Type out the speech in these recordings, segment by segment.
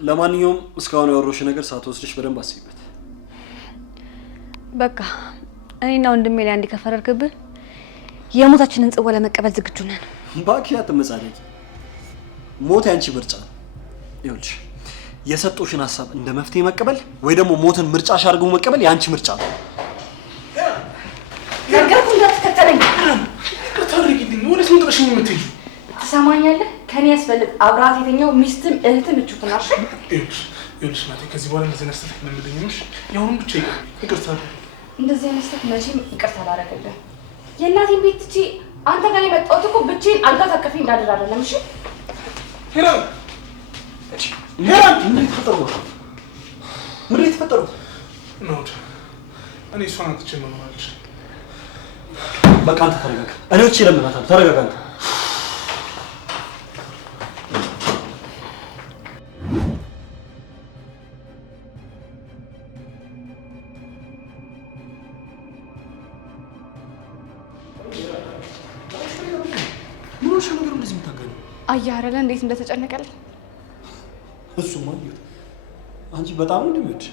ለማንኛውም እስካሁን ያወራሁሽ ነገር ሳትወስድሽ በደንብ አስቢበት። በቃ እኔና ወንድሜ ላይ አንድ ከፈረርክብን የሞታችንን ጽዋ ለመቀበል ዝግጁ ነን። እባክሽ አትመጻደቂ። ሞት ያንቺ ምርጫ ነው። ይኸውልሽ የሰጡሽን ሀሳብ እንደ መፍትሄ መቀበል ወይ ደግሞ ሞትን ምርጫሽ አድርገው መቀበል ያንቺ ምርጫ ነው። ነገርኩ እንዳትከተለኝ። ታሪክልኝ ወዴት ነው ጥለሽኝ የምትሄጂው? ትሰማኛለህ? ከኔ ያስፈልግ አብራት የተኛው ሚስትም እህትም እቹት ናሽ። ይኸውልሽ ናቴ ከዚህ በኋላ እንደዚህ ነስተት ለምንድነውሽ? ያሁን ብቻ ይቅርታ። እንደዚህ ነስተት መቼም ይቅርታ አላደረገልም። የእናቴን ቤት ትቼ አንተ ጋር የመጣሁት እኮ ብቻዬን አልጋ ታቀፊ እንዳደር አይደለም። እሺ ሄራን ምን ተፈጠሩ? ናውድ እኔ እሷን አጥቼ መኖር አልችልም። በቃ አንተ ተረጋጋ። እኔ ወጪ ለምናታለሁ። ተረጋጋ አንተ። ምንሽ ነገር እንደዚህ የምታገኝ? አየህ አይደለ እንዴት እንደተጨነቀልኝ። እሱማ ይሁት አንቺ በጣም ነው እንደምትወድ።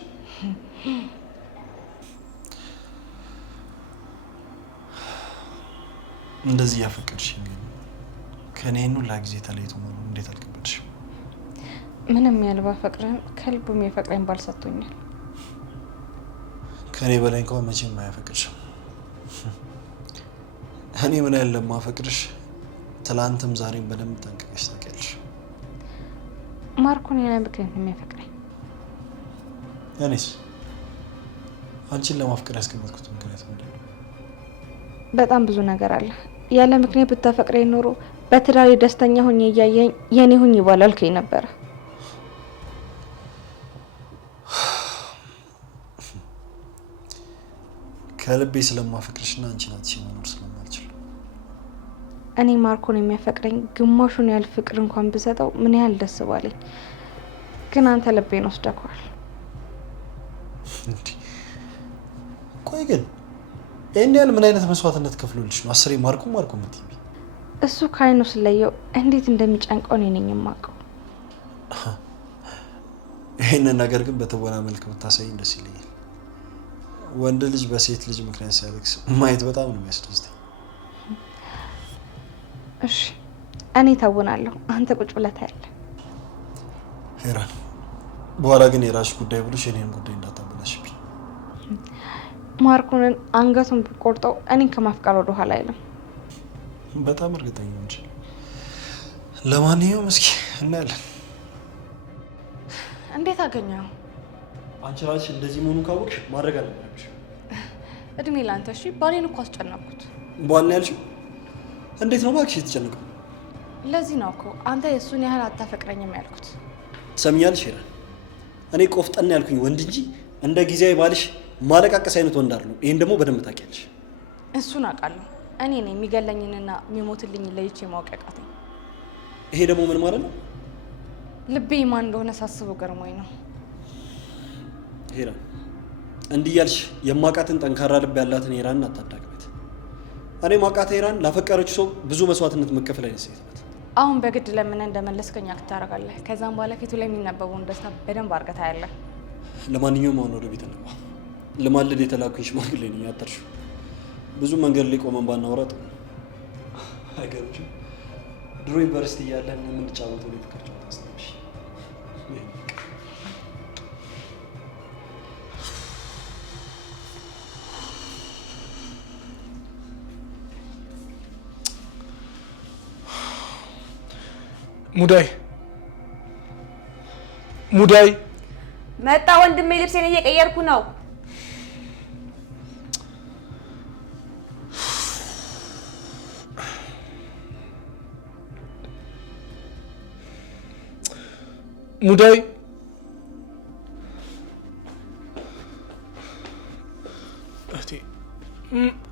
እንደዚህ ያፈቀድሽኝ ግን ከኔ ሁላ ጊዜ ተለይቶ ነው እንዴት አልከበድሽም? ምንም ያልባ ፈቅረን ከልቡም የፈቅረን ባል ሰጥቶኛል። ከኔ በላይ እንኳን መቼም አያፈቅድሽም። እኔ ምን ያህል ለማፈቅድሽ ትላንትም ዛሬም በደንብ ጠንቅቀሽ ታውቂያለሽ። ማርኮን ያለ ምክንያት ነው የሚያፈቅረኝ። እኔስ አንቺን ለማፍቀር ያስቀመጥኩት ምክንያት ምንድን ነው? በጣም ብዙ ነገር አለ። ያለ ምክንያት ብታፈቅረኝ ኖሮ በትዳሬ ደስተኛ ሆኜ እያየኝ የኔ ሁኝ ይባላልከኝ ነበር። ከልቤ ስለማፈቅርሽና አንቺን አጥቼ መኖር ስለማልችል። እኔ ማርኮን የሚያፈቅረኝ ግማሹን ያህል ፍቅር እንኳን ብሰጠው ምን ያህል ደስ ባለኝ። ግን አንተ ልቤን ወስደከዋል። ቆይ ግን ይሄን ያህል ምን አይነት መስዋዕትነት ከፍሎልሽ ነው አስሬ ማርኮ የምትይኝ? እሱ ከአይኑ ስለየው እንዴት እንደሚጨንቀው እኔ ነኝ የማውቀው። ይሄንን ነገር ግን በትወና መልክ ብታሳይኝ ደስ ይለኛል። ወንድ ልጅ በሴት ልጅ ምክንያት ሲያለቅስ ማየት በጣም ነው የሚያስደስተኝ። እሺ እኔ ተውናለሁ፣ አንተ ቁጭ ብለህ ታያለህ። ሄራን በኋላ ግን የራስሽ ጉዳይ ብለሽ የኔን ጉዳይ እንዳታበላሽብኝ። ማርኮንን አንገቱን ብቆርጠው እኔን ከማፍቀር ወደ ኋላ አይልም። በጣም እርግጠኛ ነኝ። ለማንኛውም እስኪ እናያለን። እንዴት አገኘው? አንቺ ራስሽ እንደዚህ መሆኑን ካወቅሽ ማድረግ አለብሽ። እድሜ ላንተ። እሺ ባሌን እኮ አስጨነቅኩት። ባል ነው ያልሽው? እንዴት ነው እባክሽ የተጨነቀው? ለዚህ ነው እኮ አንተ የእሱን ያህል አታፈቅረኝም ያልኩት። ትሰሚኛለሽ ሄራን፣ እኔ ቆፍጠና ያልኩኝ ወንድ እንጂ እንደ ጊዜያዊ ባልሽ ማለቃቀስ አይነት ወንድ አይደለም። ይሄን ደግሞ በደንብ ታውቂያለሽ። እሱን አውቃለሁ። እኔ ነኝ የሚገለኝንና የሚሞትልኝ ለይቼ ማወቅ ያቃተኝ። ይሄ ደግሞ ምን ማለት ነው? ልቤ ማን እንደሆነ ሳስበው ገርሞኝ ነው። ሄራን እንዲህ ያልሽ የማውቃትን ጠንካራ ልብ ያላትን ሄራንን አታዳግበት። እኔ ማውቃት ሄራን ላፈቀረችው ሰው ብዙ መስዋዕትነት መከፈል አይነት ሴት ናት። አሁን በግድ ለምን እንደመለስከኝ አክት ታደርጋለህ። ከዛም በኋላ ፊቱ ላይ የሚነበበውን ደስታ በደንብ አድርገህ ታያለህ። ለማንኛውም አሁን ወደ ቤት እንግባ። ለማለድ የተላኩኝ ሽማግሌ ነኝ፣ አትርሺው። ብዙ መንገድ ላይ ቆመን ባናወራ ጥሩ ነው። አይገርምሽም? ድሮ ዩኒቨርሲቲ እያለን የምንጫወተው የፍቅር ጨዋታ አስታውሽ? ሙዳይ መጣ። ወንድሜ ልብሴን እየቀየርኩ ነው። ሙዳይ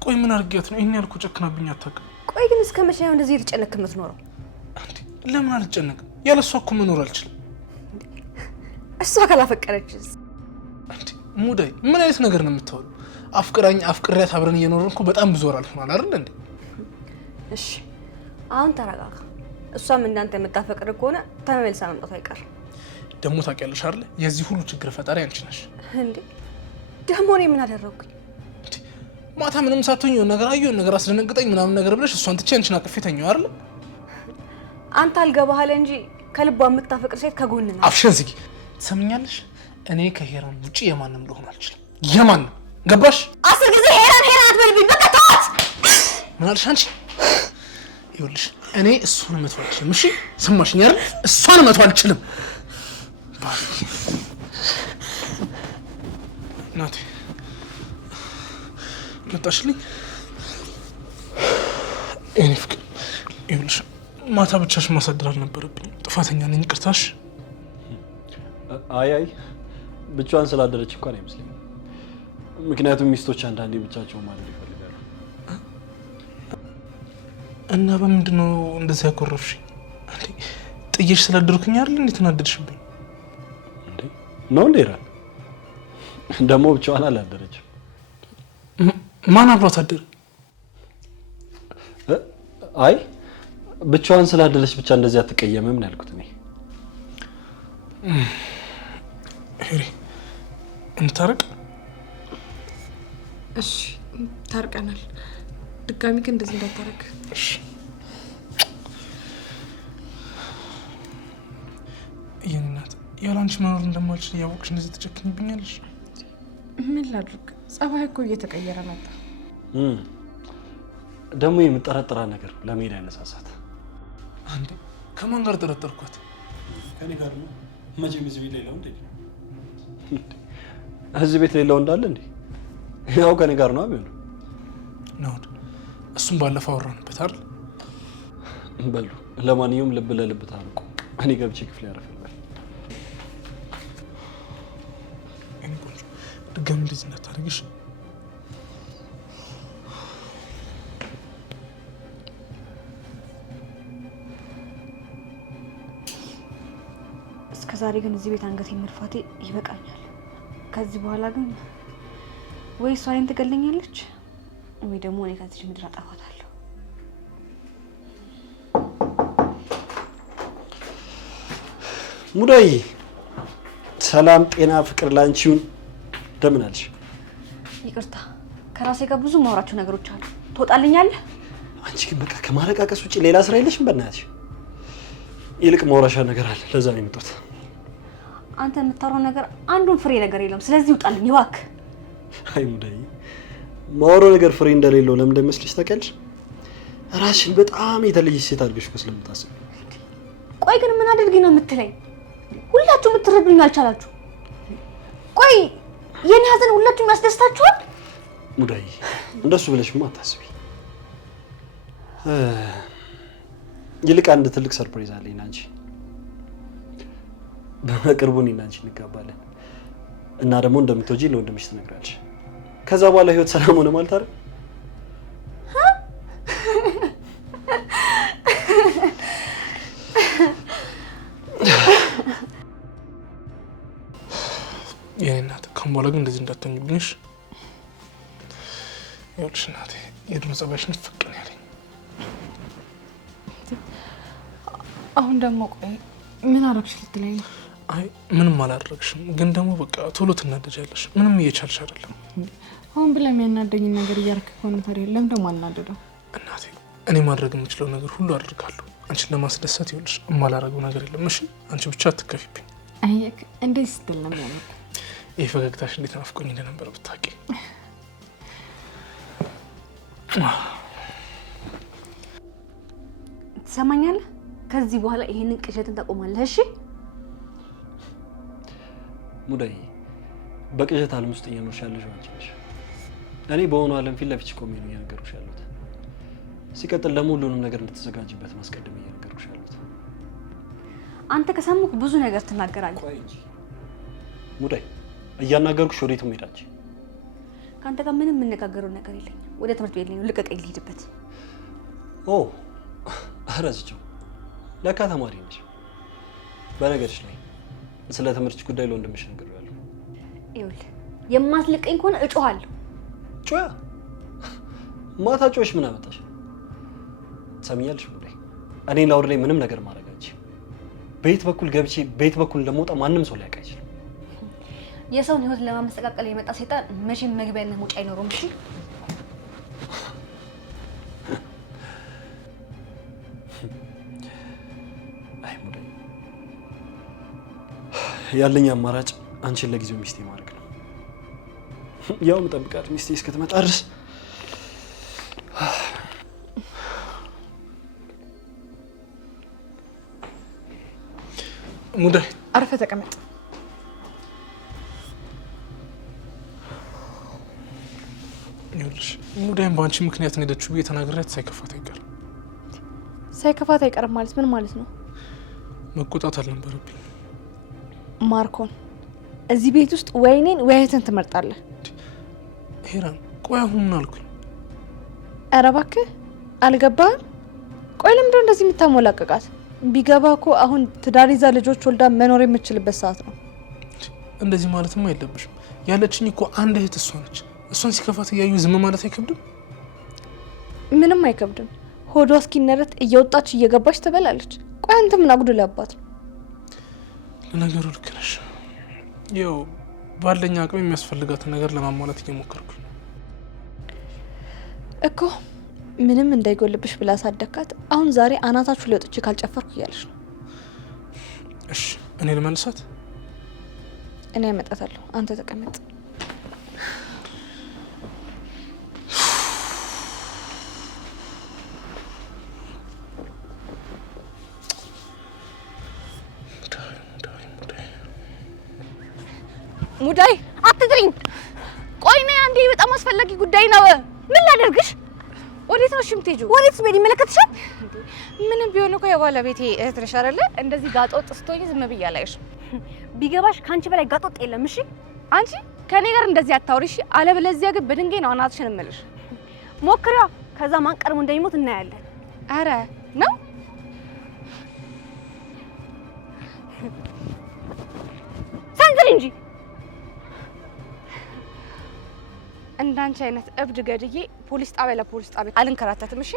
ቆይ ምን አድርጊያት ነው ይሄን ያልኩ? ጨክናብኝ አታውቅም። ቆይ ግን እስከ መቼ ነው እንደዚህ የተጨነክ የምትኖረው? ለምን አልጨነቅም? ያለ እሷ እኮ መኖር አልችልም። እሷ ካላፈቀረችስ? ሙዳይ ምን አይነት ነገር ነው የምታወራው? አፍቅሪያት አብረን እየኖርን እኮ በጣም ብዙ ወር አልፎናል አይደል እንዴ? እሺ አሁን ተረጋጋ። እሷም እንዳንተ የምታፈቅር ከሆነ ተመልሳ መምጣቱ አይቀርም። ደግሞ ታውቂያለሽ አይደል የዚህ ሁሉ ችግር ፈጣሪ አንቺ ነሽ እንዴ ደግሞ እኔ ምን አደረኩኝ? ማታ ምንም ሳትሆኝ የሆነ ነገር አየሁ ነገር አስደነግጠኝ ምናምን ነገር ብለሽ እሷን ትቼ አንቺን አቅፌ ተኛው አይደል? አንተ አልገባሃል እንጂ ከልቧ የምታፈቅር ሴት ከጎን ነው። አፍሽን ዝጊ። ትሰምኛለሽ? እኔ ከሄራን ውጪ የማንም ልሆን አልችልም። የማንም ገባሽ? 10 ጊዜ ሄራን አትበልብኝ። በቃ ተዋት። ምን አልሽ አንቺ? ይኸውልሽ እኔ እሷን መተው አልችልም። እሺ ሰማሽኝ አይደል? እሷን መተው አልችልም። ናቴ መጣሽልኝ? እኔ ፍቅር ይኸውልሽ ማታ ብቻሽ ማሳደር አልነበረብኝ። ጥፋተኛ ነኝ። ይቅርታሽ። አይ ብቻዋን ስላደረች እንኳን አይመስለኝም። ምክንያቱም ሚስቶች አንዳንዴ ብቻቸውን ማደር ይፈልጋሉ። እና በምንድን ነው እንደዚህ ያኮረፍሽኝ? እንዴ ጥዬሽ ስላደርኩኝ አይደል እንዴ ተናደድሽብኝ? እንዴ ነው እንዴ ራ ደግሞ ብቻዋን አላደረችም። ማን አብሯት አደረ? አይ ብቻዋን ስላደረች ብቻ እንደዚህ አትቀየምም ነው ያልኩት እኔ። ሄሪ እንታረቅ። እሺ ታርቀናል። ድጋሚ ግን እንደዚህ እንዳታረግ እሺ። የኔ እናት ያላንቺ መኖር እንደማልችል እያወቅሽ እንደዚህ ትጨክኝብኛለሽ? ምን ላድርግ? ጸባይ እኮ እየተቀየረ መጣ። ደግሞ የምጠረጥራ ነገር ለመሄድ ያነሳሳት። አንዴ ከማን ጋር ጠረጠርኳት? ከኔ ጋር ነው። መቼም እዚህ ቤት ሌላው እንዴ? እዚህ ቤት ሌላው እንዳለ እንዴ? ያው ከኔ ጋር ነው አብዩ ነው። እሱም ባለፈው አወራንበት አይደል? በሉ ለማንኛውም ልብ ለልብ ታርቁ። እኔ ገብቼ ክፍል ያረፈልኩ። እኔ ቆንጆ ድጋሚ እንደዚህ እንዳታደርግሽ። እስከዛሬ ግን እዚህ ቤት አንገቴ መድፋቴ ይበቃኛል። ከዚህ በኋላ ግን ወይ እሷ እኔን ትገለኛለች ወይ ደግሞ እኔ ከዚህ ምድር አጠፋታለሁ። ሙዳይ ሰላም ጤና ፍቅር ላንቺውን እንደምን አልሽ? ይቅርታ ከራሴ ጋር ብዙ ማውራቸው ነገሮች አሉ። ትወጣልኛለህ? አንቺ ግን በቃ ከማረቃቀስ ውጪ ሌላ ስራ የለሽም? በእናትሽ ይልቅ ማውራሻ ነገር አለ። ለዛ ነው የመጣሁት። አንተ የምታወራው ነገር አንዱን ፍሬ ነገር የለም። ስለዚህ ውጣልኝ እባክህ። አይ ሙዳይ ማውራው ነገር ፍሬ እንደሌለው ለምን እንደሚመስልሽ ታውቂያለሽ? ራስሽን በጣም የተለየሽ ሴት አድርገሽ እኮ ስለምታስብ። ቆይ ግን ምን አድርጊ ነው የምትለኝ? ሁላችሁ የምትረዱኝ አልቻላችሁ። ቆይ የኔ ሀዘን ሁላችሁም ያስደስታችኋል? ሙዳይ እንደሱ ብለሽማ አታስቢ። ይልቅ አንድ ትልቅ ሰርፕራይዝ አለኝ አንቺ። በቅርቡ እኔና አንቺ እንጋባለን እና ደግሞ እንደምትወጂ ለወንድምሽ ትነግራለሽ። ከዛ በኋላ ህይወት ሰላም ሆነ ማለት አይደል? የኔ እናት ከም በኋላ ግን እንደዚህ እንዳትሆኝብኝሽ። ይኸውልሽ እናቴ የድሮ ጸባይሽን ፍቅር ያለኝ። አሁን ደግሞ ቆይ ምን አደረግሽ ልትለኝ ነው? አይ ምንም አላደረግሽም፣ ግን ደግሞ በቃ ቶሎ ትናደጃለሽ። ምንም እየቻልሽ አይደለም። አሁን ብለህ የሚያናደኝን ነገር እያደረክ ከሆነ ታዲያ ለምን ደግሞ አናደደው? እናቴ እኔ ማድረግ የምችለው ነገር ሁሉ አድርጋለሁ አንቺን ለማስደሰት። ይኸውልሽ የማላደርገው ነገር የለም። እሺ አንቺ ብቻ አትከፊብኝ። አየክ እንዴት ስትል ነው የሚያምር። ይህ ፈገግታሽ እንዴት ናፍቆኝ እንደነበረ ብታውቂ። ትሰማኛለህ? ከዚህ በኋላ ይሄንን ቅዠትን ታቆማለህ። እሺ ሙዳይ በቅዠት ዓለም ውስጥ እየኖርሽ ያለሽው አንቺ ነሽ። እኔ በሆነ ዓለም ፊት ለፊት ቆሜ ነው እየነገርኩሽ ያለሁት። ሲቀጥል ደግሞ ሁሉንም ነገር እንድትዘጋጅበት ማስቀደም እየነገርኩሽ ያለሁት። አንተ ከሰሙክ ብዙ ነገር ትናገራለህ። ቆይ እንጂ ሙዳይ እያናገርኩሽ ወዴትም ሄዳች። ከአንተ ጋር ምንም የምነጋገረው ነገር የለኝም። ወደ ትምህርት ቤት ነው ልቀቀኝ፣ ልሂድበት። ኦ አረዝቸው ለካ ተማሪ ነሽ። በነገርሽ ላይ ስለ ትምህርት ጉዳይ ለወንድምሽ ነግሬዋለሁ። ይኸውልህ የማትልቀኝ ከሆነ እጮሃለሁ። ጮያ ማታ ጮሽ ምን አመጣሽ? ትሰሚኛለሽ ሙዳይ እኔ ላውድ ላይ ምንም ነገር ማድረግ አንቺ በየት በኩል ገብቼ በየት በኩል እንደምወጣ ማንም ሰው ሊያውቅ አይችልም። የሰውን ህይወት ለማመሰቃቀል የመጣ ሰይጣን መቼም መግቢያና መውጫ አይኖረውም። እሺ አይ ሙዳይ፣ ያለኝ አማራጭ አንቺን ለጊዜው ሚስቴ ማድረግ ነው። ያው መጠብቃት ሚስቴ እስክትመጣ ድረስ ሙዳይ አርፈ ተቀመጥ። ይኸውልሽ ሙዳይም በአንቺ ምክንያት ነው የሄደችው ብዬ ተናግሬያት ሳይከፋት አይቀርም። ሳይከፋት አይቀርም ማለት ምን ማለት ነው? መቆጣት አልነበረብኝ። ማርኮን እዚህ ቤት ውስጥ ወይ እኔን ወይ እህትን ትመርጣለህ? ሄራን ቆይ አሁን ምን አልኩኝ? ኧረ እባክህ አልገባህም? ቆይ ለምንድነው እንደዚህ የምታሞላቀቃት? ቢገባ እኮ አሁን ትዳር ይዛ ልጆች ወልዳ መኖር የምትችልበት ሰዓት ነው። እንደዚህ ማለትም አይለብሽም። ያለችኝ እኮ አንድ እህት እሷ ነች። እሷን ሲከፋት እያዩ ዝም ማለት አይከብድም? ምንም አይከብድም። ሆዷ እስኪነረት እየወጣች እየገባች ትበላለች። ቆይ አንተ ምን አጉድለባት ነው? ለነገሩ ልክ ነሽ። ያው ባለኝ አቅም የሚያስፈልጋትን ነገር ለማሟላት እየሞከርኩ ነው እኮ። ምንም እንዳይጎልብሽ ብላ ሳደካት አሁን ዛሬ አናታችሁ ላይ ወጥቼ ካልጨፈርኩ እያለች ነው። እሺ እኔ ልመልሳት? እኔ አመጣታለሁ። አንተ ተቀመጥ። ሙዳይ አትጥሪኝ። ቆይ ነይ አንዴ፣ በጣም አስፈላጊ ጉዳይ ነው። ምን ላደርግሽ? ወዴት ነው የምትሄጂው? ወዴትስ ብሄድ ይመለከትሻል? ምንም ቢሆን እኮ የባለቤቴ እህት ነሽ አይደለ? እንደዚህ ጋጦጥ ስትሆኚ ዝም ብዬ አላይሽም። ቢገባሽ ከአንቺ በላይ ጋጦጥ የለም። እሺ አንቺ ከኔ ጋር እንደዚህ አታውሪ እሺ? አለበለዚያ ግን በድንጋይ ነው አናትሽን እምልሽ። ሞክሪዋ፣ ከዛ ማን ቀድሞ እንደሚሞት እናያለን። አረ ነው ሰንዝር እንጂ እንዳንቺ አይነት እብድ ገድዬ ፖሊስ ጣቢያ ለፖሊስ ጣቢያ አልንከራተትም። እሺ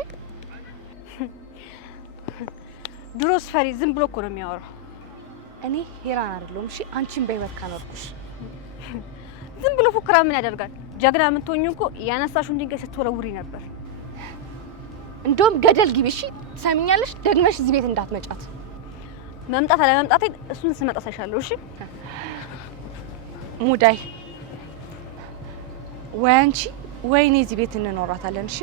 ድሮስ ፈሪ ዝም ብሎ እኮ ነው የሚያወራው። እኔ ሄራን አይደለሁም። እሺ አንቺን በህይወት ካኖርኩሽ ዝም ብሎ ፉክራ ምን ያደርጋል? ጀግና የምትሆኚ እኮ ያነሳሽውን ድንጋይ ስትወረውሪ ነበር። እንደውም ገደል ግቢ። እሺ ትሰሚኛለሽ? ደግመሽ እዚህ ቤት እንዳትመጫት። መምጣት አለመምጣቴን እሱን ስመጣ ሳይሻለሁ። እሺ ሙዳይ፣ ወይ አንቺ ወይ እኔ እዚህ ቤት እንኖራታለን። እሺ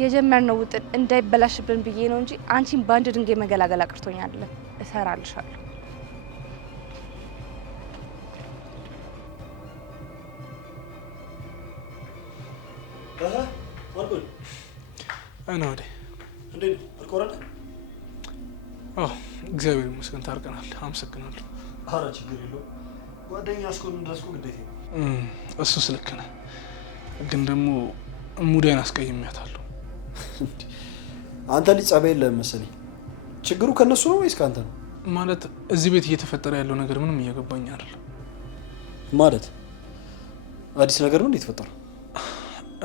የጀመርነው ውጥን እንዳይበላሽብን ብዬ ነው እንጂ አንቺን በአንድ ድንጋይ መገላገል አቅርቶኝ አይደለም። እሰራልሻለሁ። እና ወዴ እንዴ አልቆረጠ? አዎ እግዚአብሔር ይመስገን ታርቀናል። አመሰግናለሁ። ኧረ ችግር የለውም። ጓደኛ እስከሆነ ድረስ እኮ ግዴታ ነው። እሱስ ልክ ነህ፣ ግን ደግሞ ሙዳይን አስቀይሜያታለሁ። አንተ ልጅ ጸባይ የለህም መሰለኝ። ችግሩ ከነሱ ነው ወይስ ከአንተ ነው? ማለት እዚህ ቤት እየተፈጠረ ያለው ነገር ምንም እየገባኝ አይደለም። ማለት አዲስ ነገር ነው እንዴ የተፈጠረው?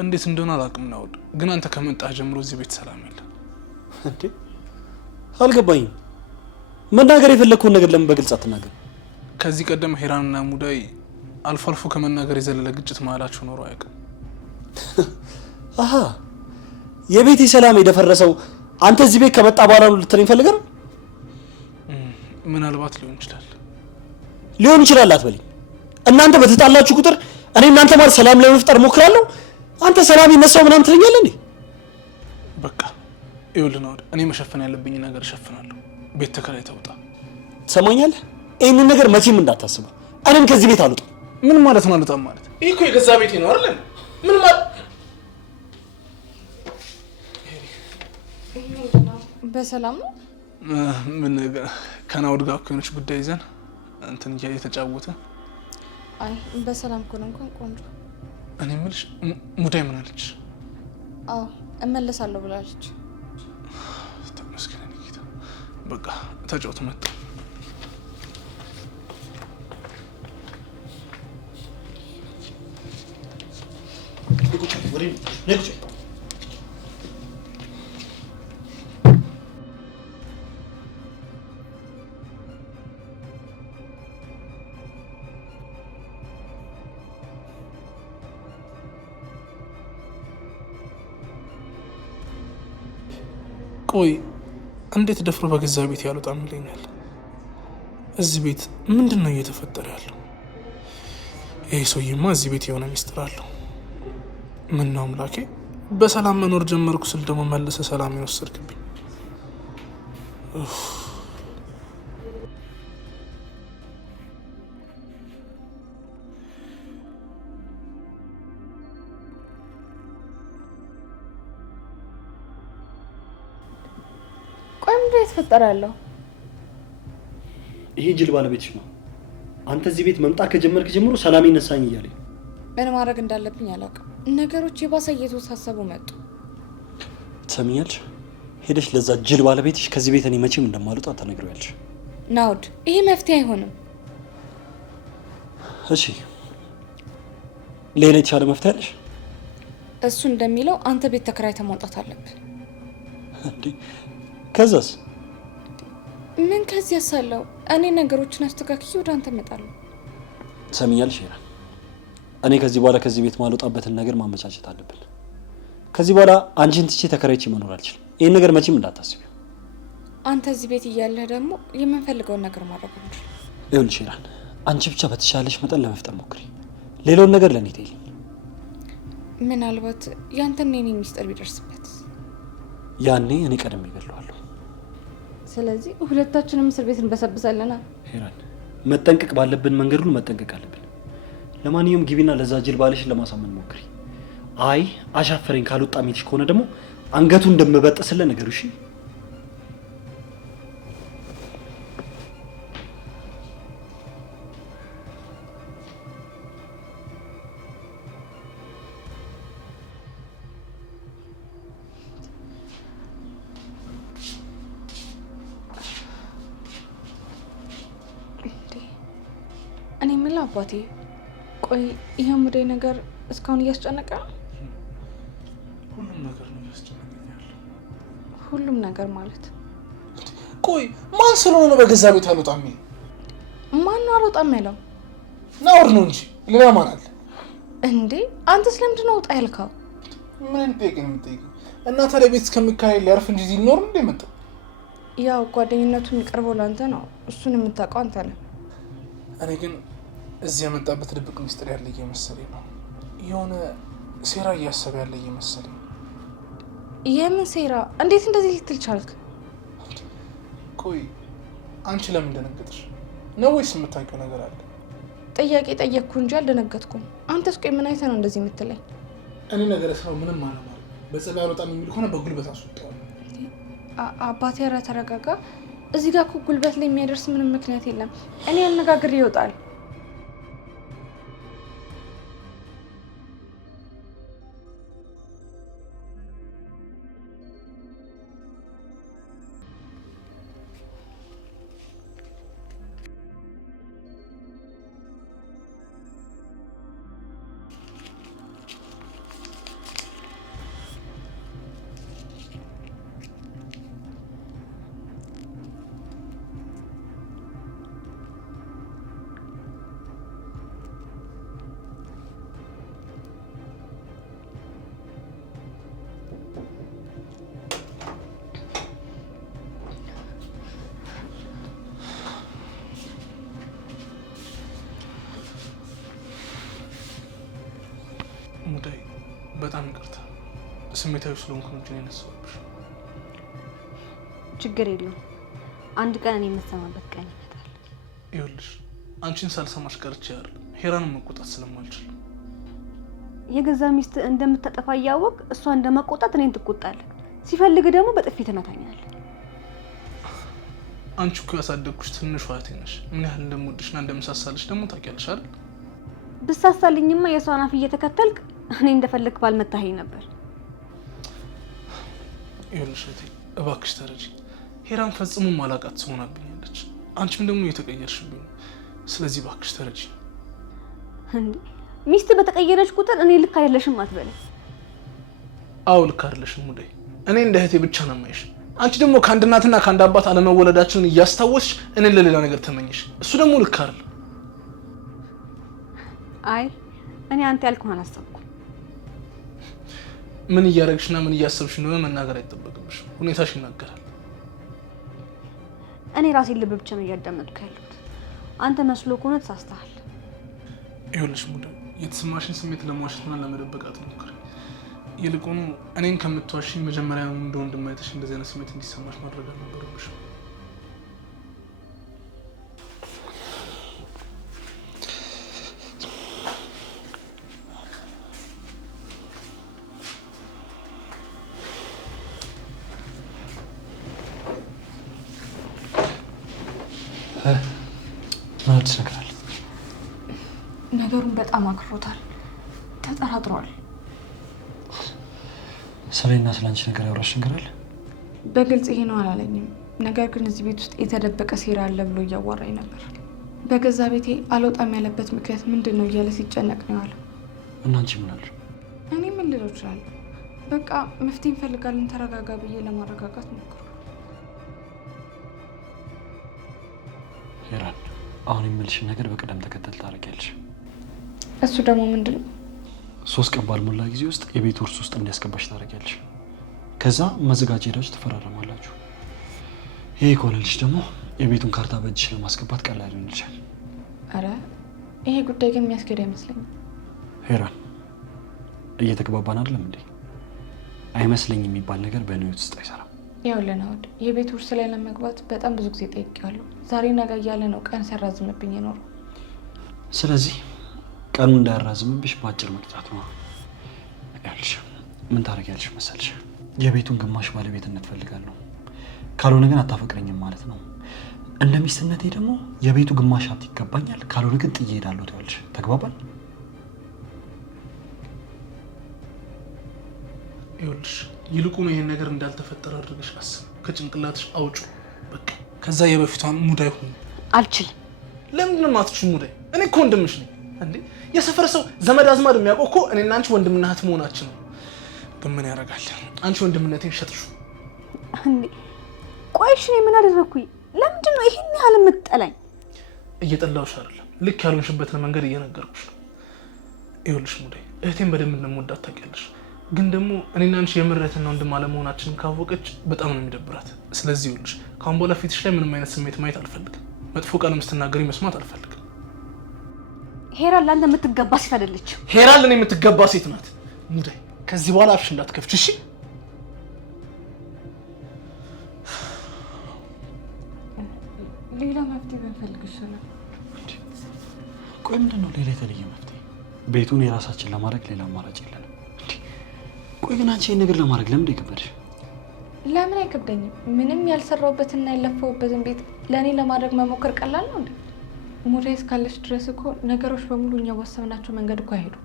እንዴት እንደሆነ አላውቅም ነው፣ ግን አንተ ከመጣህ ጀምሮ እዚህ ቤት ሰላም የለም። እንዴ አልገባኝም። መናገር የፈለግከውን ነገር ለምን በግልጽ አትናገር? ከዚህ ቀደም ሄራንና ሙዳይ አልፎ አልፎ ከመናገር የዘለለ ግጭት መሀላቸው ኖሮ አያውቅም። አሀ የቤቴ ሰላም የደፈረሰው አንተ እዚህ ቤት ከመጣ በኋላ ነው ልትለኝ ፈልገህ ነው? ምናልባት ሊሆን ይችላል አትበለኝ። እናንተ በተጣላችሁ ቁጥር እኔ እናንተ ማለት ሰላም ለመፍጠር ሞክራለሁ። አንተ ሰላም ይነሳው ምናምን ትለኛለህ እንዴ? በቃ ይኸውልህ ነው፣ እኔ መሸፈን ያለብኝ ነገር እሸፍናለሁ። ቤት ተከራይ ተውጣ። ትሰማኛለህ? ይህንን ነገር መቼም እንዳታስበው። እኔም ከዚህ ቤት አልወጣም። ምን ማለት ነው አልወጣም ማለት? ይህ እኮ የገዛ ቤቴ ነው አይደል? ምን ማለት በሰላም ነው? ምን ከናውድ ጋር እኮ የሆነች ጉዳይ ይዘን እንትን እየተጫወተ። አይ በሰላም እኮ ነው። እንኳን ቆንጆ። እኔ የምልሽ ሙዳይ ምን አለች? አዎ እመለሳለሁ ብላለች። ተመስገን ጌታ። በቃ ተጫውት መጣ። ቆይ እንዴት ደፍሮ በገዛ ቤት ያልወጣም ይለኛል? እዚህ ቤት ምንድን ነው እየተፈጠረ ያለው? ይሄ ሰውዬማ እዚህ ቤት የሆነ ሚስጥር አለው። ምን ነው አምላኬ፣ በሰላም መኖር ጀመርኩ ስል ደግሞ መልሰ ሰላም ይወሰድክብኝ። ቆይ ምንድን ነው የተፈጠረ ያለው? ይሄ ጅል ባለቤትሽ ነው። አንተ እዚህ ቤት መምጣት ከጀመርክ ጀምሮ ሰላም ይነሳኝ እያለኝ ምን ማድረግ እንዳለብኝ አላውቅም። ነገሮች የባሰ እየተወሳሰቡ መጡ። ትሰሚኛለሽ? ሄደሽ ለዛ ጅል ባለቤትሽ ከዚህ ቤት እኔ መቼም እንደማልወጣ ተነግሪያለሽ። ናውድ፣ ይሄ መፍትሄ አይሆንም። እሺ ሌላ የተሻለ መፍትሄ አለሽ? እሱ እንደሚለው አንተ ቤት ተከራይተህ መውጣት አለብህ። እንዴ ከዛስ? ምን ከዚህ ያሳለው? እኔ ነገሮችን አስተካክዬ ወደ አንተ እመጣለሁ። ትሰሚኛለሽ ሄራ፣ እኔ ከዚህ በኋላ ከዚህ ቤት ማልወጣበትን ነገር ማመቻቸት አለብን። ከዚህ በኋላ አንቺን ትቼ ተከራይቼ መኖር አልችልም። ይሄን ነገር መቼም እንዳታስቢው። አንተ እዚህ ቤት እያለህ ደግሞ የምንፈልገውን ነገር ማድረግ አንችልም። ይኸውልሽ ሄራን፣ አንቺ ብቻ በተሻለሽ መጠን ለመፍጠር ሞክሪ። ሌላውን ነገር ለእኔ ተይልኝ። ምናልባት ያንተና የኔ ሚስጥር ቢደርስበት ያኔ እኔ ቀደም ይገለዋለሁ። ስለዚህ ሁለታችንም እስር ቤት እንበሰብሳለና። ሄራን፣ መጠንቀቅ ባለብን መንገድ ሁሉ መጠንቀቅ አለብን። ለማንኛውም ግቢና ለዛ ጅል ባልሽን ለማሳመን ሞክሪ። አይ አሻፈረኝ ካልወጣ ሚልሽ ከሆነ ደግሞ አንገቱ እንደምበጥስልህ ነገሩ። እሺ እኔ የምልህ አባቴ፣ ቆይ ይሄ ሙዴ ነገር እስካሁን እያስጨነቀ ነው? ሁሉም ነገር ነው ያስጨነቀኛል። ሁሉም ነገር ማለት? ቆይ ማን ስለሆነ ነው በገዛ ቤት አልወጣም? ማን ነው አልወጣም ያለው? ናውር ነው እንጂ ሌላ ማን አለ እንዴ? አንተ ስለምንድን ነው ወጣ ያልከው? ምን ጠይቅ ነው የምጠይቀው? እና ታዲያ ቤት እስከሚካሄድ ሊያርፍ እንጂ እዚህ ሊኖር እንደ መጣ? ያው ጓደኝነቱ የሚቀርበው ለአንተ ነው፣ እሱን የምታውቀው አንተ ነህ። እኔ ግን እዚህ የመጣበት ድብቅ ሚስጥር ያለ እየመሰለኝ ነው። የሆነ ሴራ እያሰበ ያለ እየመሰለኝ። የምን ሴራ? እንዴት እንደዚህ ልትል ቻልክ? ቆይ አንቺ ለምን ደነገጥሽ ነው? ወይስ የምታውቂው ነገር አለ? ጥያቄ ጠየቅኩ እንጂ አልደነገጥኩም። አንተስ ቆይ ምን አይተህ ነው እንደዚህ የምትለኝ? እኔ ነገር ስራው ምንም አላማ በጸባይ አልወጣም የሚል ከሆነ በጉልበት አስወጣዋለሁ። አባቴ ኧረ ተረጋጋ። እዚህ ጋር እኮ ጉልበት ላይ የሚያደርስ ምንም ምክንያት የለም። እኔ አነጋግሬ ይወጣል። ሙዳይ በጣም ይቅርታ፣ ስሜታዊ ስለሆንኩ ነው ያነሳሁብሽ። ችግር የለውም። አንድ ቀን እኔ የምሰማበት ቀን ይመጣል። ይኸውልሽ አንቺን ሳልሰማሽ ቀርቼ አይደለም፣ ሄራንን መቆጣት ስለማልችል። የገዛ ሚስት እንደምታጠፋ እያወቅ እሷ እንደመቆጣት እኔን ትቆጣለህ። ሲፈልግ ደግሞ በጥፊ ትመታኛለህ። አንቺ እኮ ያሳደግኩሽ ትንሿ እህቴ ነሽ። ምን ያህል እንደምወድሽና እንደምሳሳልሽ ደግሞ ታውቂያለሽ አይደል? ብሳሳልኝማ የሷን አፍ እየተከተልክ እኔ እንደፈለግክ ባልመታኸኝ ነበር። ይኸውልሽ እህቴ እባክሽ ተረጂ። ሄራን ፈጽሞ ማላቃት ሆናብኛለች። አንቺም ደግሞ እየተቀየርሽብኝ። ስለዚህ እባክሽ ተረጂ። እንዴ ሚስት በተቀየረች ቁጥር እኔ ልክ አይደለሽም አትበለኝ። አዎ ልክ አይደለሽም ሙዳይ። እኔ እንደ እህቴ ብቻ ነው የማይሽ። አንቺ ደግሞ ከአንድ እናትና ከአንድ አባት አለመወለዳችንን እያስታወስሽ እኔን ለሌላ ነገር ተመኝሽ። እሱ ደግሞ ልክ አይደል። አይ እኔ አንተ ያልኩህን አላሰብኩም። ምን እያደረግሽና ምን እያሰብሽ እንደሆነ መናገር አይጠበቅብሽ። ሁኔታሽ ይናገራል። እኔ ራሴን ልብ ብቻ ነው እያዳመጥኩ ያለሁት። አንተ መስሎ ከሆነ ተሳስተሃል። ይኸውልሽ ሙዳ የተሰማሽን ስሜት ለማዋሸትና ለመደበቅ አትሞክሪ። ይልቁኑ እኔን ከምትዋሽኝ መጀመሪያ እንደ ወንድም አይተሽ እንደዚህ አይነት ስሜት እንዲሰማሽ ማድረግ አልነበረብሽ። ምን አዲስ ነገር አለ? ነገሩን በጣም አክሮታል፣ ተጠራጥሯል። ስለኔና ስላንቺ ነገር ያወራሽ ነገር አለ? በግልጽ ይሄ ነው አላለኝም። ነገር ግን እዚህ ቤት ውስጥ የተደበቀ ሴራ አለ ብሎ እያዋራኝ ነበር። በገዛ ቤቴ አልወጣም ያለበት ምክንያት ምንድን ነው እያለ ሲጨነቅ ነው ያለው። እና አንቺ ምን አልሽ? እኔ ምን ልለው እችላለሁ? በቃ መፍትሄ እንፈልጋለን፣ ተረጋጋ ብዬ ለማረጋጋት ሞክሩ። ሄራን፣ አሁን የምልሽን ነገር በቅደም ተከተል ታደርጊያለሽ። እሱ ደግሞ ምንድን ነው? 3 ቀን ባልሞላ ጊዜ ውስጥ የቤት ውርስ ውስጥ እንዲያስገባሽ ታደርጊያለሽ። ከዛ መዘጋጃ ሄዳችሁ ትፈራረማላችሁ። ይሄ ከሆነልሽ ደግሞ የቤቱን ካርታ በእጅሽ ለማስገባት ቀላል ሊሆን ይችላል። አረ ይሄ ጉዳይ ግን የሚያስኬድ አይመስለኝም። ሄራን፣ እየተግባባን አይደለም እንዴ? አይመስለኝም የሚባል ነገር በእኔ ህይወት ውስጥ አይሰራም። ይኸውልህ ናውድ፣ የቤት ውርስ ላይ ለመግባት በጣም ብዙ ጊዜ ጠይቄዋለሁ። ዛሬ ነገ እያለ ነው ቀን ሲያራዝምብኝ የኖረው። ስለዚህ ቀኑ እንዳያራዝምብሽ በአጭር መቅጣት ነው ያልሽ። ምን ታደርጊያለሽ መሰልሽ? የቤቱን ግማሽ ባለቤትነት ፈልጋለሁ። ካልሆነ ግን አታፈቅረኝም ማለት ነው። እንደ ሚስትነቴ ደግሞ የቤቱ ግማሽ ሀብት ይገባኛል። ካልሆነ ግን ጥዬ እሄዳለሁ ትያለሽ። ተግባባል? ይኸውልሽ ይልቁኑ ይሄን ነገር እንዳልተፈጠረ አድርገሽ አስብ። ከጭንቅላትሽ አውጩ በቃ። ከዛ የበፊቷን ሙዳይ ሁኑ። አልችልም። ለምንድን ነው የማትችይው? ሙዳይ እኔ እኮ ወንድምሽ ነኝ እንዴ። የሰፈር ሰው ዘመድ አዝማድ የሚያውቀው እኮ እኔና አንቺ ወንድምና እህት መሆናችን ነው። ግን ምን ያደርጋል፣ አንቺ ወንድምነቴን ሸጥሽው እንዴ። ቆይሽ እኔ ምን አደረኩኝ? ለምንድን ነው ይሄን ያህል የምትጠላኝ? እየጠላሁሽ አይደለም፣ ልክ ያልሆንሽበትን መንገድ እየነገርኩሽ ነው። ይኸውልሽ ሙዳይ እህቴን በደንብ እንደምወዳት ታውቂያለሽ። ግን ደግሞ እኔና አንቺ የምሬትና ወንድም አለመሆናችንን ካወቀች በጣም ነው የሚደብራት። ስለዚህ ይኸውልሽ ካሁን በኋላ ፊትሽ ላይ ምንም አይነት ስሜት ማየት አልፈልግም። መጥፎ ቃልም ስትናገሪ መስማት አልፈልግም። ሄራን ለአንተ የምትገባ ሴት አይደለችም። ሄራን ለእኔ የምትገባ ሴት ናት። ሙዳይ ከዚህ በኋላ አፍሽ እንዳትከፍች እሺ? ሌላ መፍትሄ ብንፈልግ ይሻላል። ቆይ ምንድን ነው ሌላ የተለየ መፍትሄ? ቤቱን የራሳችን ለማድረግ ሌላ አማራጭ የለንም። ቆይ ግን አንቺ ይህን ነገር ለማድረግ ለምን የከበደሽ? ለምን አይከብደኝም? ምንም ያልሰራሁበትና ያለፈውበትን ቤት ለእኔ ለማድረግ መሞከር ቀላል ነው እንዴ? ሙዳይ እስካለች ድረስ እኮ ነገሮች በሙሉ እኛ ባሰብናቸው መንገድ እኮ አይሄዱ።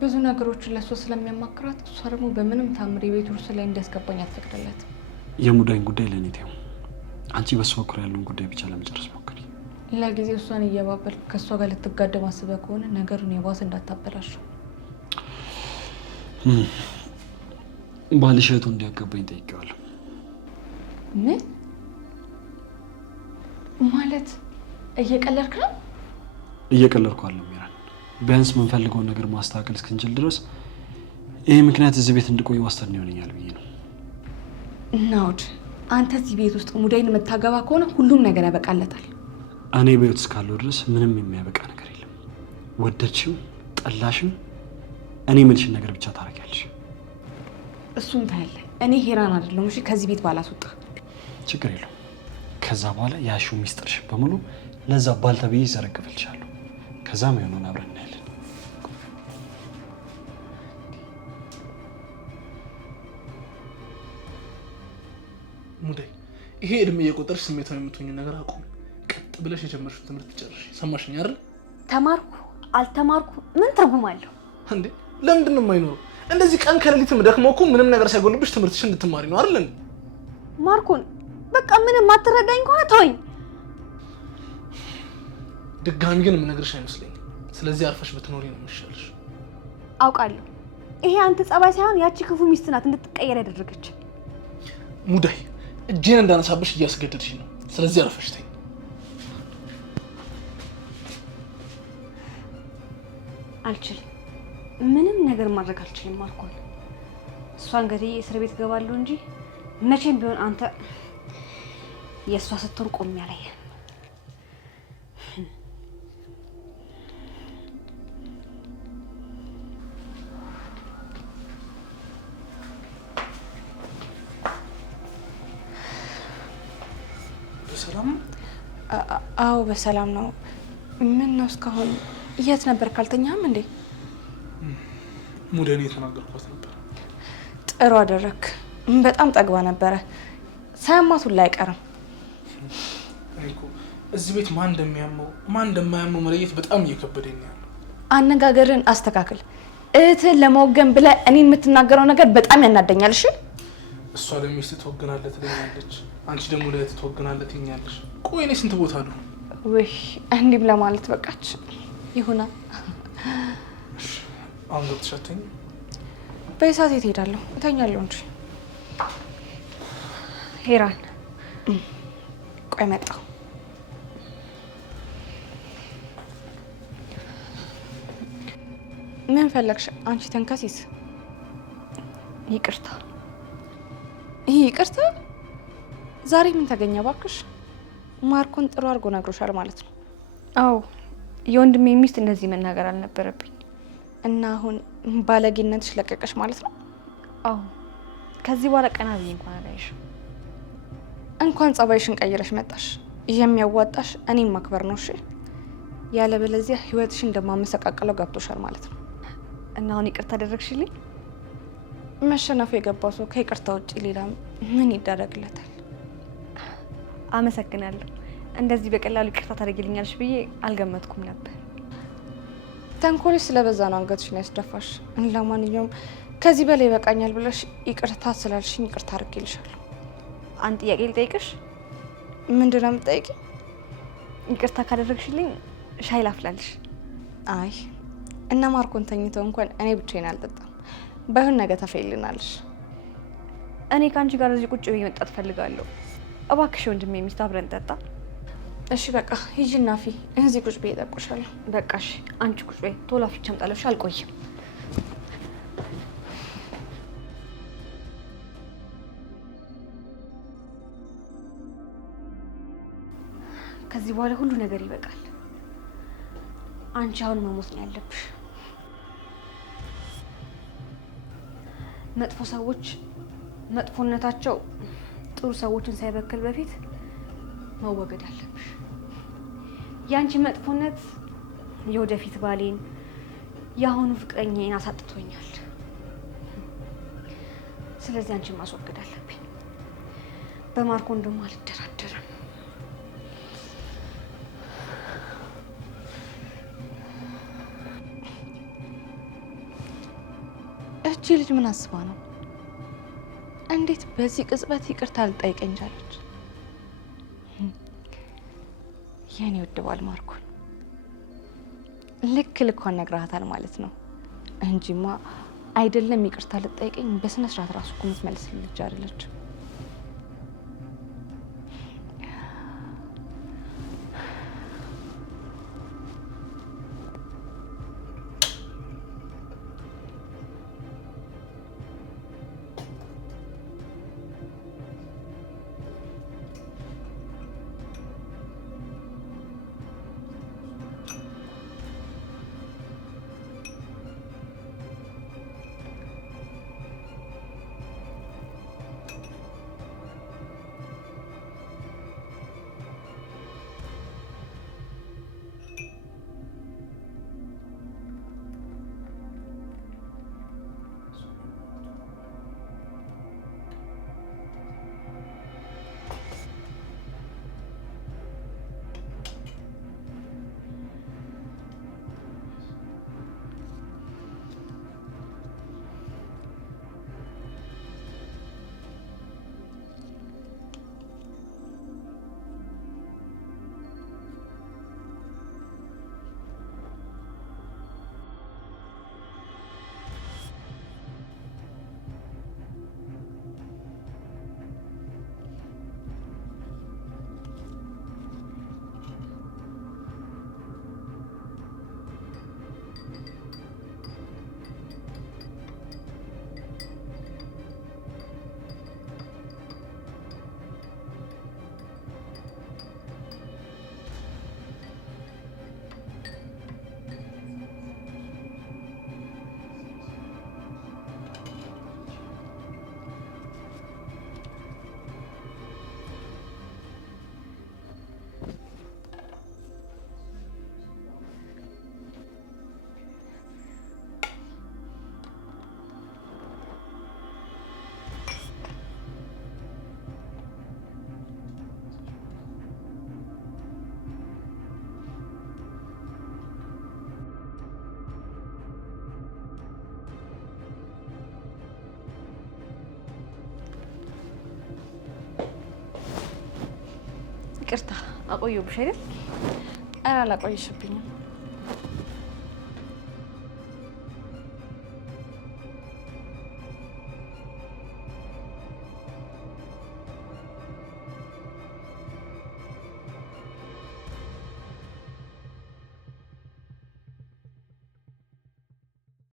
ብዙ ነገሮችን ለእሷ ስለሚያማክራት እሷ ደግሞ በምንም ታምር የቤት ውርስ ላይ እንዲያስገባኝ አትፈቅድለትም። የሙዳይን ጉዳይ ለእኔ ተይው። አንቺ በሱ በኩል ያለውን ጉዳይ ብቻ ለመጨረስ ሞክሪ። ለጊዜ እሷን እየባበል ከእሷ ጋር ልትጋደም አስበህ ከሆነ ነገሩን የባስ እንዳታበላሸው። ባልሽ እህቱ እንዲያገባኝ ጠይቄዋለሁ። ምን ማለት? እየቀለድክ ነው? እየቀለድኩ አለም ይራን። ቢያንስ የምንፈልገውን ነገር ማስተካከል እስክንችል ድረስ ይሄ ምክንያት እዚህ ቤት እንድቆይ ዋስትና ይሆነኛል ብዬ ነው። ናውድ፣ አንተ እዚህ ቤት ውስጥ ሙዳይን የምታገባ ከሆነ ሁሉም ነገር ያበቃለታል። እኔ በህይወት እስካለሁ ድረስ ምንም የሚያበቃ ነገር የለም። ወደድሽም ጠላሽም እኔ የምልሽን ነገር ብቻ ታደርጊያለሽ። እሱን ታያለህ። እኔ ሄራን አይደለሁም እሺ? ከዚህ ቤት ባላስወጣ ችግር የለውም። ከዛ በኋላ ያሹ ሚስጥርሽ በሙሉ ለዛ ባልተብዬ ይዘረግፍልሻለሁ። ከዛም የሆነውን አብረን እናያለን። ሙዳይ ይሄ እድሜ የቆጠርሽ ስሜታዊ የምትሆኙ ነገር አቁም። ቀጥ ብለሽ የጀመርሽውን ትምህርት ጨርሽ። ሰማሽኝ አይደል? ተማርኩ አልተማርኩ ምን ትርጉም አለው እንዴ? ለምንድን ነው የማይኖረው? እንደዚህ ቀን ከሌሊትም ደክመው እኮ ምንም ነገር ሳይጎልብሽ ትምህርትሽን እንድትማሪ ነው አይደል? ማርኮን በቃ ምንም አትረዳኝ ከሆነ ተወኝ። ድጋሚ ግን የምነግርሽ አይመስለኝም። ስለዚህ አርፈሽ ብትኖሪ ነው የሚሻልሽ። አውቃለሁ ይሄ አንተ ጸባይ ሳይሆን ያቺ ክፉ ሚስት ናት እንድትቀየር ያደረገች። ሙዳይ እጄን እንዳነሳብሽ እያስገደድሽ ነው። ስለዚህ አርፈሽ ተኝ። አልችልም፣ ምንም ነገር ማድረግ አልችልም ማርኮን። እንግዲህ እስር ቤት ገባለሁ እንጂ መቼም ቢሆን አንተ የእሷ ስትሆን ቆሜ አላየህም። በሰላም? አዎ በሰላም ነው። ምን ነው እስካሁን የት ነበር? ካልተኛም እንዴ? ሙደኔ የተናገርኳት ነበር። ጥሩ አደረክ። በጣም ጠግባ ነበረ። ሳያማት ሁላ አይቀርም። እዚህ ቤት ማን እንደማያመው መለየት በጣም እየከበደኝ ያለው። አነጋገርን አስተካክል። እህትን ለመወገን ብለህ እኔን የምትናገረው ነገር በጣም ያናደኛል። እሺ እሷ ለሚስት ትወግናለህ ትለኛለች፣ አንቺ ደግሞ ለእህት ትወግናለህ ትኛለሽ። ቆይ እኔ ስንት ቦታ ነው? ውይ እንዲህ ለማለት በቃች። ይሁና። አሁን ገብተሽ አትተኝም? በሰዓት የት ሄዳለሁ? እተኛለሁ እንጂ። ሄራን ቆይ መጣሁ። ምን ፈለግሽ አንቺ ተንከሲስ? ይቅርታ። ይሄ ይቅርታ? ዛሬ ምን ተገኘ ባክሽ? ማርኮን ጥሩ አድርጎ ነግሮሻል ማለት ነው? አዎ የወንድሜ ሚስት እንደዚህ መናገር አልነበረብኝ። እና አሁን ባለጌነትሽ ለቀቀሽ ማለት ነው? አዎ ከዚህ በኋላ ቀና ብዬ እንኳን አላይሽም። እንኳን ጸባይሽን ቀይረሽ መጣሽ። የሚያዋጣሽ እኔም ማክበር ነው። እሺ ያለበለዚያ ህይወትሽን እንደማመሰቃቀለው ገብቶሻል ማለት ነው። እና አሁን ይቅርታ አደረግሽልኝ? መሸነፉ የገባው ሰው ከይቅርታ ውጭ ሌላ ምን ይደረግለታል? አመሰግናለሁ። እንደዚህ በቀላሉ ይቅርታ ታደርጊልኛለሽ ብዬ አልገመትኩም ነበር። ተንኮልሽ ስለበዛ ነው አንገትሽን ያስደፋሽ። ለማንኛውም ከዚህ በላይ ይበቃኛል ብለሽ ይቅርታ ስላልሽኝ ይቅርታ አድርጌልሻለሁ። አንድ ጥያቄ ልጠይቅሽ? ምንድን ነው የምትጠይቂኝ? ይቅርታ ካደረግሽልኝ ሻይ ላፍላልሽ? አይ እነ ማርኮን ተኝተው እንኳን እኔ ብቻዬን አልጠጣም። ባይሆን ነገ ተፈይልናለሽ። እኔ ከአንቺ ጋር እዚህ ቁጭ ብዬ መጣት ፈልጋለሁ። እባክሽ ወንድሜ ሚስት አብረን ጠጣ። እሺ በቃ ሂጂና ፊ እዚህ ቁጭ ብዬ እጠብቅሻለሁ። በቃሽ አንቺ ቁጭ በይ። ቶሎ አፍቼ አምጣልሽ፣ አልቆይም። ከዚህ በኋላ ሁሉ ነገር ይበቃል። አንቺ አሁን መሞት ነው ያለብሽ። መጥፎ ሰዎች መጥፎነታቸው ጥሩ ሰዎችን ሳይበክል በፊት መወገድ አለብሽ። ያንቺ መጥፎነት የወደፊት ባሌን የአሁኑ ፍቅረኛዬን አሳጥቶኛል። ስለዚህ አንቺን ማስወገድ አለብኝ። በማርኮን ደግሞ አልደራደርም። እቺ ልጅ ምን አስባ ነው? እንዴት በዚህ ቅጽበት ይቅርታ ልጠይቀኝ ቻለች? የኔ ውድ ባል ማርኮን ልክ ልኳን ነግረሃታል ማለት ነው እንጂማ አይደለም ይቅርታ ልጠይቀኝ በስነ ስርዓት ራሱ እኮ የምትመልስልኝ ልጅ አይደለች። ይቅርታ አቆየሁብሽ አይደል? ኧረ አላቆየሽብኝም።